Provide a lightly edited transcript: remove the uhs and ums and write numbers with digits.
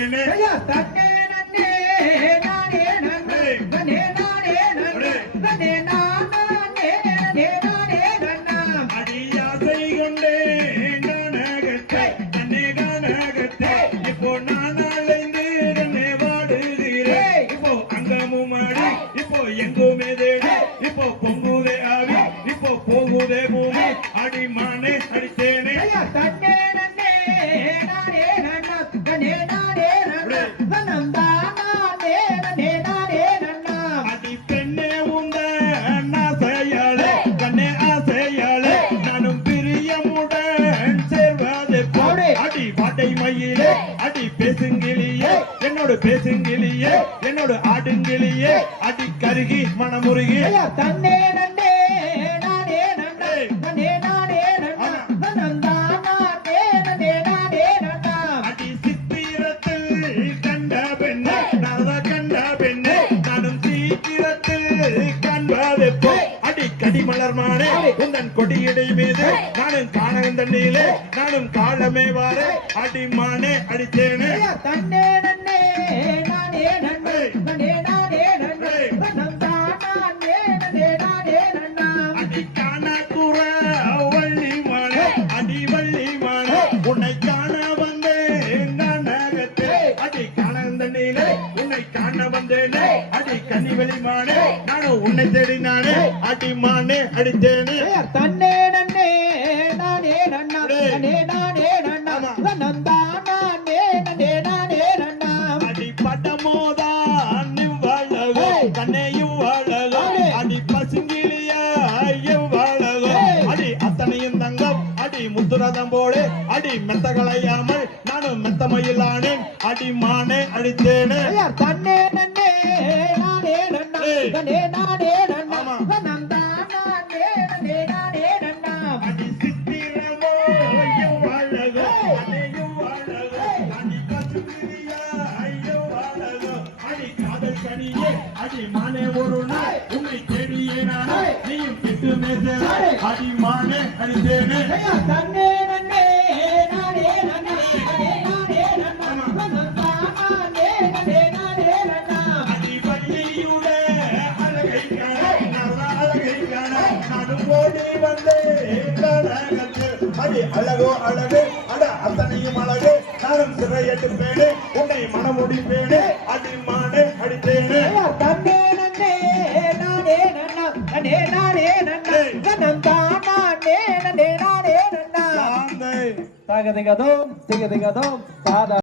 அடித்தேனே தன்னே நன்னே நானே நன்னே நன்னே நானே நன்னே நன்னே நானே நானே நன்னா அடியாசை கொண்டே கானகத்தை தன்னே கானகத்தை இப்போ நான் அலைந்து என்னை வாடுகிறேன் இப்போ அங்கமும் அடி இப்போ எங்குமே தேடி இப்போ பொங்குதே ஆவி இப்போ போகுதே பூமி அடிமானே அடித்தேனே தன்னே நன்னே நானே நன்னா நன்னே நானே நன்னா நன்னம் தானே நன்னே நானே நன்னா அடி பெண்ணே உந்த ஆசையாளே கண்ணே ஆசையாளே நானும் பிரியமுடன் சேர்வதே அடி வாட்டை மயிலே அடி பேசுங்கிளியே என்னோடு பேசுங்கிளியே என்னோடு ஆடுங்கிளியே அடி கருகி மனமுருகி தன்னே நன்னே நானே நன்னா நன்னே நானே நன்னா நன்னம் தானே நன்னே நானே நன்னா அடி சித்திரத்தில் கண்ட பெண்ணே நரத கண்ட பெண்ணே நானும் சீக்கிரத்தில் காண்பதெப்போ அடி கடிமலர்மானே உந்தன் கொடியடை மீது நானும் காணகம் தண்ணியிலே நானும் காலமே வார அடிமானே அடித்தேனே தன்னே நன்னே நானே நன்னே நன்னே நானே நன்னா நன்னம் தானே நன்னே நானே நன்னா அடி காணாக்குற வள்ளி மானே அடி வள்ளி மானே உன்னை காண வந்தேன் கானகத்தே அடி காணகம் தண்ணியிலே உன்னை காண வந்தேனே அடி கன்னிவெளி மானே நானும் உன்னை தேடினானே அடிமானே அடித்தேனே தன்னே நன்னே நானே நன்னா நன்னே நானே நன்னா நன்னம் தானே நன்னே நானே நன்னா அடி பட்டமோதான் இவ்வளவு கண்ணையும் வாழகோ அடி பசுங்கிலியா இவ்வளவு அடி அத்தனையும் தங்கம் அடி முத்துரதம் போடு அடி மெத்த களையாமல் நானும் மெத்தமையிலானேன் அடி மானே அடித்தேனே தன்னே நன்னே நானே நன்னா நன்னே நானே நன்னா நன்னம் தானே நன்னே நானே நன்னா அடி சித்திரமோ இவ்வளவு கண்ணையும் வாழகோ அடி பசுங்கிலியா இவ்வளவு அடி காதல் கனியே அடி மானே ஒரு நாள் உன்னை தேடியே நானே நீயும் கெட்டு மேசே அடி மானே அடித்தேனே தன்னே நன்னே நானே நன்னா நன்னே நானே நன்னா நன்னம் தானே நன்னே நானே நன்னா அடி வள்ளியுட அழகை காண நல்ல அழகை காண நானும் ஓடி வந்தேன் கானகத்தில் அடி அழகோ அழகு அட அத்தனையும் அழகு நானும் சிறை எடுப்பேனே உன்னை மனமுடிப்பேனே அடி மானே அடித்தேனே தன்னே நன்னே நானே நன்னா நன்னே நானே நன்னா நன்னம் தானே நன்னே நானே நன்னா தாங்கை தாகதிகதோம் திகதிகதோம் தாத